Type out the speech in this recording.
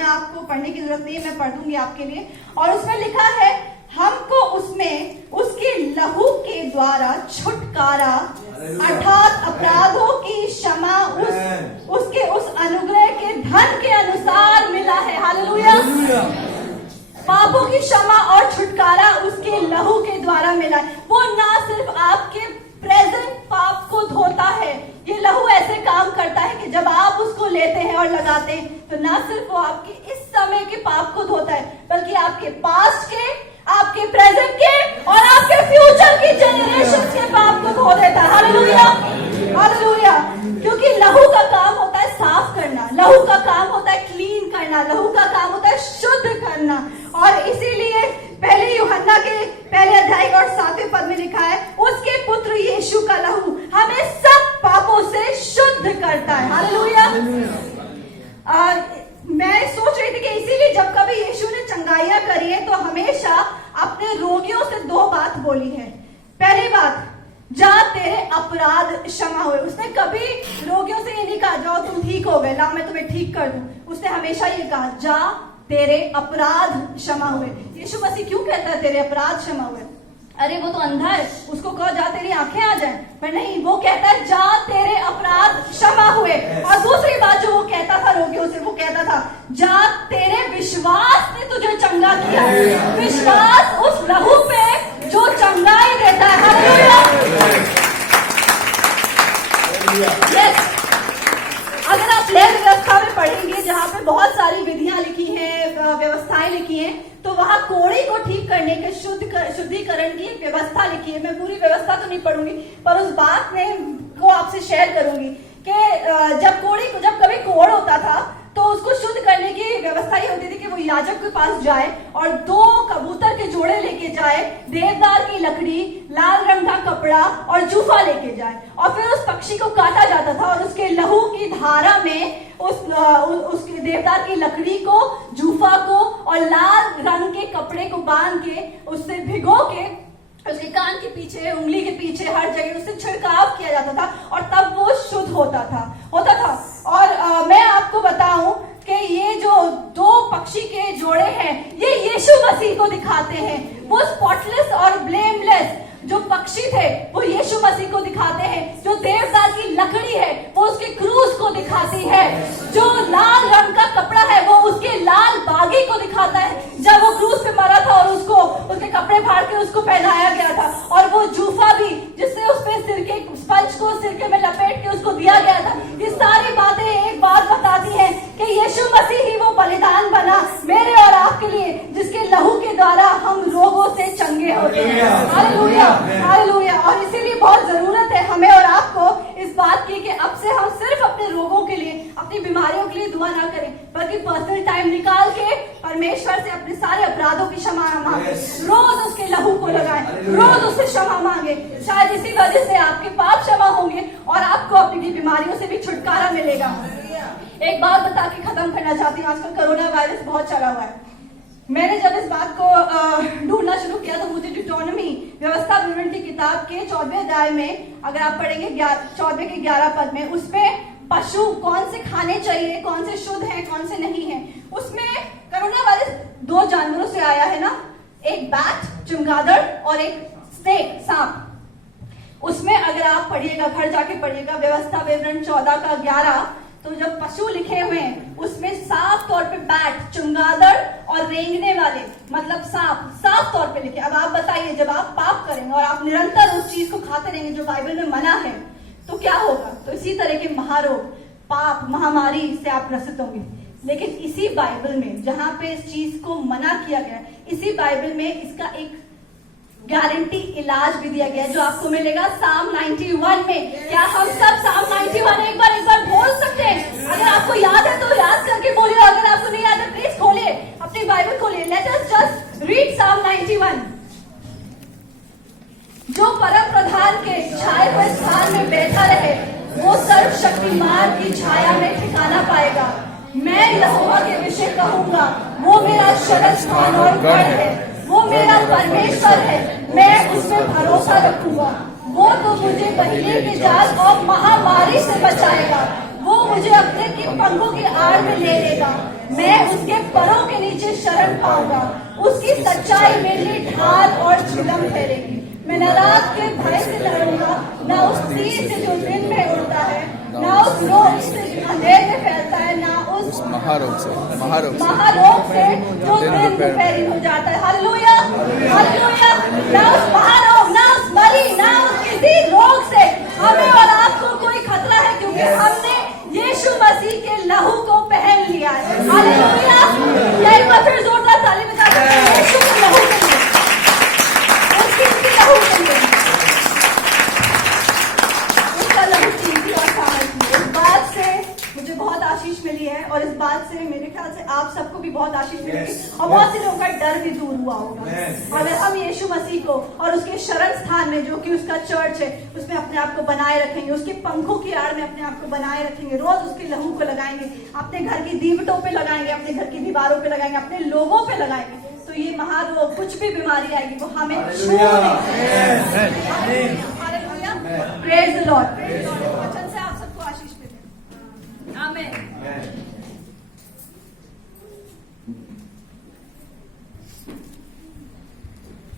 में आपको पढ़ने की जरूरत नहीं है, मैं पढ़ दूंगी आपके लिए। और उसमें लिखा है, हमको उसमें उसके लहू के द्वारा छुटकारा अर्थात अपराधों की क्षमा उसके उस अनुग्रह के धन के अनुसार मिला है। हालेलुया। पापों की क्षमा और छुटकारा उसके लहू के द्वारा मिला है। वो ना सिर्फ आपके प्रेजेंट पाप को धोता है, ये लहू ऐसे काम करता है कि जब आप उसको लेते हैं और लगाते हैं तो ना सिर्फ वो आपके इस समय के पाप को धोता है, बल्कि आपके पास्ट के, आपके प्रेजेंट के और आपके फ्यूचर की जनरेशन के पाप को धो देता है। Hallelujah, hallelujah. क्योंकि लहू का काम होता है साफ करना, लहू का काम होता है क्लीन करना, लहू का काम होता है शुद्ध करना। और इसीलिए पहले यूहन्ना के पहले अध्याय और 7वें पद में लिखा है, उसके पुत्र यीशु का लहू हमें सब पापों से शुद्ध करता है। हालेलुया। मैं सोच रही थी कि इसीलिए जब कभी यीशु ने चंगाइयां करी है तो हमेशा अपने रोगियों से 2 बात बोली है। पहली बात, जा तेरे अपराध क्षमा हुए। उसने कभी रोगियों से ये नहीं कहा जाओ तुम ठीक हो गए, ला मैं तुम्हें ठीक कर दूं। उसने हमेशा ये कहा, जा तेरे अपराध क्षमा हुए। यीशु मसीह क्यों कहता है तेरे अपराध क्षमा हुए? अरे वो तो अंधा है, उसको कहो जा तेरी आंखें आ जाएं, पर नहीं, वो कहता है जा तेरे अपराध क्षमा हुए। और दूसरी बात जो वो कहता था रोगियों से, वो कहता था जा तेरे विश्वास ने तुझे चंगा किया। विश्वास उस लहू पे जो चंगाई देता है। हालेलुया। यस। अगर आप लेव व्यवस्था में पढ़ेंगे जहाँ पे बहुत सारी विधियां लिखी हैं, व्यवस्थाएं लिखी हैं, तो वहां कोढ़ी को ठीक करने के शुद्धिकरण की एक व्यवस्था लिखी है। मैं पूरी व्यवस्था तो नहीं पढ़ूंगी, पर उस बात में को आपसे शेयर करूंगी कि जब कभी कोढ़ होता था तो उसको शुद्ध करने की व्यवस्था ये होती थी कि वो याजक के पास जाए और 2 कबूतर के जोड़े लेके जाए, देवदार की लकड़ी, लाल रंग का कपड़ा और जूफा लेके जाए, और फिर उस पक्षी को काटा जाता था और उसके लहू की धारा में उस देवदार की लकड़ी को, जूफा को और लाल रंग के कपड़े को बांध के उससे भिगो के उसके कान के पीछे, उंगली के पीछे, हर जगह उससे छिड़काव किया जाता था और तब वो शुद्ध होता था। और मैं आपको बताऊं कि ये जो 2 पक्षी के जोड़े हैं, ये यीशु मसीह को दिखाते हैं। वो स्पॉटलेस और ब्लेमलेस जो पक्षी थे वो यीशु मसीह को दिखाते हैं। जो देवदार की लकड़ी है वो उसके क्रूस को दिखाती है। जो लाल रंग का कपड़ा है वो उसके लाल बागी को दिखाता है, जब वो क्रूस पे मरा था और उसको उसके कपड़े फाड़ के उसको पहनाया गया था। और वो जूफा भी जिससे उसपे सिरके, स्पंज को सिरके में लपेट के उसको दिया गया था। ये सारी बातें एक बात बताती है कि यीशु मसीह ही वो बलिदान बना मेरे और आपके लिए, जिसके लहू के द्वारा हम रोगों से चंगे होते हैं। Hallelujah, hallelujah. और इसीलिए बहुत जरूरत है हमें और आपको इस बात की कि अब से हम सिर्फ अपने रोगों के लिए, अपनी बीमारियों के लिए दुआ ना करें, बल्कि पर्सनल टाइम निकाल के परमेश्वर से अपने सारे अपराधों की क्षमा मांगे, रोज उसके लहू को लगाएं, रोज उससे क्षमा मांगे। शायद इसी वजह से आपके पाप क्षमा होंगे और आपको अपनी बीमारियों से भी छुटकारा मिलेगा। एक बात बता के खत्म करना चाहती हूँ, आजकल कोरोना वायरस बहुत चला हुआ है। मैंने जब इस बात को ढूंढना शुरू किया तो मुझे ड्यूटोनॉमी, व्यवस्था विवरण की किताब के 14वें अध्याय में, अगर आप पढ़ेंगे 14वें के 11 पद में, उसमें पशु कौन से खाने चाहिए, कौन से शुद्ध हैं, कौन से नहीं हैं, उसमें कोरोना वायरस 2 जानवरों से आया है ना, एक बैट, चमगादड़ और एक स्नेक, सांप। उसमें अगर आप पढ़िएगा, घर जाके पढ़िएगा, व्यवस्था विवरण 14 का 11, तो जब पशु लिखे हुए हैं उसमें साफ तौर पे बैट, चमगादड़ और रेंगने वाले, मतलब सांप, साफ तौर पे लिखे। अब आप बताइए, जब आप पाप करेंगे और आप निरंतर उस चीज को खाते रहेंगे जो बाइबल में मना है, तो क्या होगा? तो इसी तरह के महारोग, पाप, महामारी से आप ग्रसित होंगे। लेकिन इसी बाइबल में जहां पे इस चीज को मना किया गया, इसी बाइबल में इसका एक गारंटी इलाज भी दिया गया है, जो आपको मिलेगा साम 91 में। क्या हम सब साम 91 एक बार बोल सकते हैं? अगर आपको याद है तो याद करके बोलिए, अगर आपको नहीं याद है प्लीज खोलिए अपनी बाइबल, खोलिए। लेट अस जस्ट रीड साम 91। जो परम प्रधान के छाए हुए स्थान में बैठा रहे वो सर्वशक्तिमान की छाया में ठिकाना पाएगा। मैं यहोवा के विषय कहूंगा, वो मेरा शरण स्थान और गढ़ है, वो मेरा परमेश्वर है, मैं उसमें भरोसा रखूंगा। वो तो मुझे पहले के जाल और महामारी से बचाएगा, वो मुझे अपने की पंखों की आड़ में ले लेगा। मैं उसके परों के नीचे शरण पाऊंगा। उसकी सच्चाई मेरे लिए ढाल और झिलम ठहरेगी। मैं न रात के भय से डरूंगा, न उस तीर से जो दिन में उड़ता है, न उस रोग से जो अंधेर में फैलता है, न उस महारोग से जो दिन दोपहरी हो जाता है। Hallelujah, hallelujah. न उस महारोग, न उस मरी, न उस किसी रोग से हमें और आपको कोई खतरा है, क्योंकि हमने यीशु मसीह के लहू को पहन लिया है। हालेलुया। या एक बार फिर जोरदार ताली बजा दीजिए यीशु के लहू के लिए, उसकी लहू के लिए। उसका लहू कीमती और सामर्थी है। इस बात से मुझे बहुत आशीष मिली है, और इस बात से मेरे ख्याल से आप सबको भी बहुत आशीष मिलेगी, और बहुत से लोगों का डर भी दूर हुआ होगा। अगर हम यीशु मसीह को और उसके शरण स्थान में, जो कि उसका चर्च है, उसमें अपने आप को बनाए रखेंगे, उसके पंखों की आड़ में अपने आप को बनाए रखेंगे, रोज उसके लहू को लगाएंगे, अपने घर की दीवटों पे लगाएंगे, अपने घर की दीवारों पे लगाएंगे, अपने लोगों पे लगाएंगे, तो ये महारोग, कुछ भी बीमारी आएगी वो हमें छू नहीं। Praise the Lord. वचन से आप सबको आशीष मिले। आमीन।